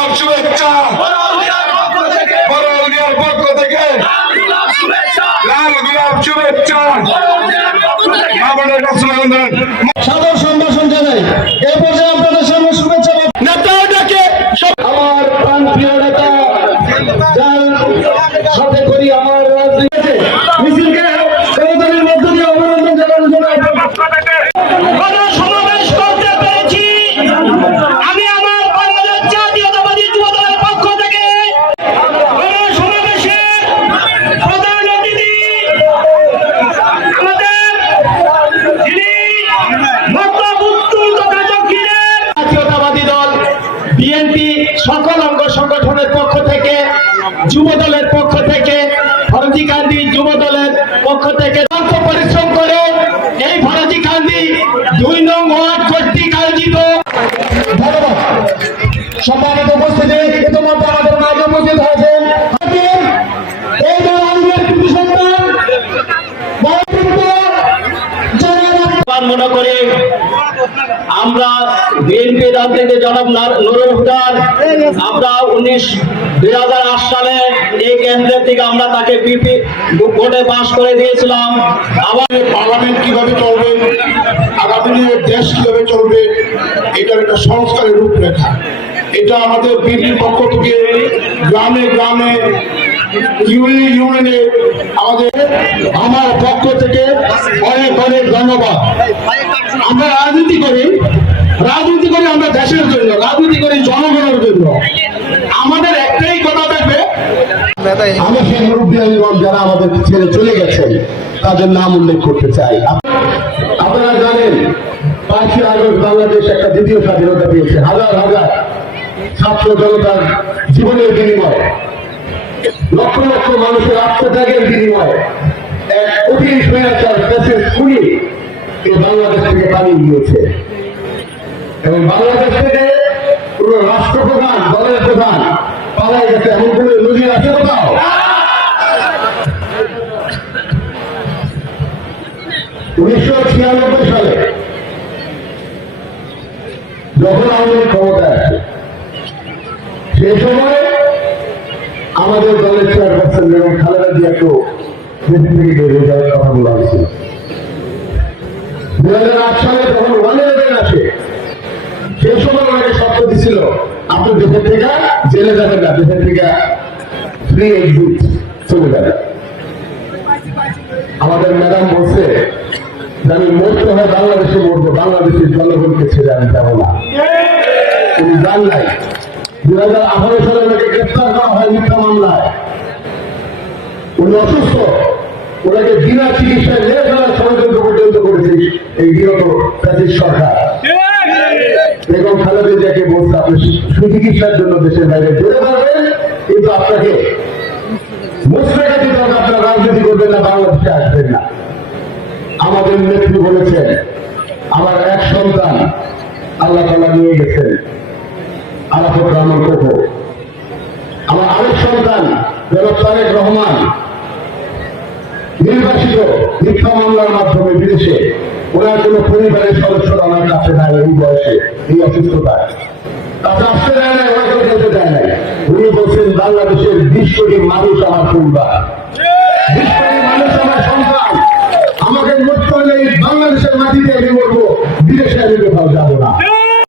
গোলাপ শুভেচ্ছা। বড় পক্ষ থেকে। লাল গোলাপ শুভেচ্ছা। আমার একটা স্লোগান দেন সাদর সম্ভাষণ জানাই। এই পর্যায়ে আপনাদের সামনে শুভেচ্ছা নেতা ডাকে। আমার প্রাণ প্রিয় নেতা যার সাথে করি আমার রাজনীতি মিছিলকে মধ্য দিয়ে অভিনন্দন জানানোর জন্য বিএনপি সকল অঙ্গ সংগঠনের পক্ষ থেকে যুব দলের পক্ষ থেকে, ফরজি কান্দি যুব দলের পক্ষ থেকে পরিশ্রম করে এই ফরজি কান্দি দুই নং ওয়ার্ড কর্তৃক আয়োজিত। ধন্যবাদ। সম্মানিত উপস্থিতি জনগণ মনে করে, আমরা বিএনপি রাজনীতি জনাব নার- নুরুল হুদার, আমরা উনিশ দুই হাজার আট সালে এই কেন্দ্রের থেকে আমরা তাকে বিপি ভোটে পাশ করে দিয়েছিলাম। আবার পার্লামেন্ট কীভাবে চলবে, আগামী দিনে দেশ কীভাবে চলবে, এটার একটা সংস্কারের রূপরেখা। এটা আমাদের বিপির পক্ষ থেকে গ্রামে গ্রামে ইউনিয়নে ইউনিয়নে আমাদের আমার পক্ষ থেকে অনেক ধন্যবাদ। আমরা রাজনীতি করি রাজনীতি করি আমরা দেশের জন্য, রাজনীতি করি জনগণের জন্য। আমাদের একটাই কথা থাকবে আমি সেই মুরব্বী যারা আমাদের ছেড়ে চলে গেছেন তাদের নাম উল্লেখ করতে চাই। আপনারা জানেন পাঁচই আগস্ট বাংলাদেশ একটা দ্বিতীয় স্বাধীনতা পেয়েছে, হাজার হাজার ছাত্র জনতার জীবনের বিনিময়ে। লক্ষ লক্ষ মানুষের আত্মত্যাগের বিনিময়ে এক কঠিন স্বৈরাচার প্যাসেজ খুনি এই বাংলাদেশ থেকে পালিয়ে গিয়েছে। এবং বাংলাদেশ থেকে পুরো রাষ্ট্রপ্রধান, দলের প্রধান, পালাই গেছে। এমন কোন নদী আছে কোথাও? উনিশশো ছিয়ানব্বই সালে যখন আমাদের ক্ষমতায় আসে সেই সময় আমাদের দলের চেয়ারপারসন যেমন খালেদা জিয়াকেও দেশ থেকে বেরিয়ে যাওয়ার কথা বলা হয়েছিল। দুই হাজার হয় বাংলাদেশে মরবো, বাংলাদেশের জনগণকে ছেড়ে আমি যাব না। উনি জান নাই। দুই হাজার আঠারো সালে ওনাকে গ্রেপ্তার করা হয় মিথ্যা মামলায়। উনি অসুস্থ। ওনাকে বিনা চিকিৎসায় নিয়ে ফেলার ষড়যন্ত্র পর্যন্ত করেছে এই বিগত প্রাচীর সরকার। বেগম খালেদা জিয়াকে বলছে, আপনি সুচিকিৎসার জন্য দেশের বাইরে যেতে পারবেন, কিন্তু আপনাকে মুসলিকা দিতে আপনার রাজনীতি করবেন না, বাংলাদেশে আসবেন না। আমাদের নেত্রী বলেছেন, আমার এক সন্তান আল্লাহ তালা নিয়ে গেছেন। মাধ্যমে বিদেশে। ওনার কোন পরিবারের সদস্যরা ওনার কাছে নাই এই বয়সে, এই অসুস্থতায়। বাংলাদেশের বিশ মানুষ আমার পরিবার। আমার আমাকে মরতে হলে বাংলাদেশের মাটিতে আমি মরবো, বিদেশে আমি কোথাও যাব না।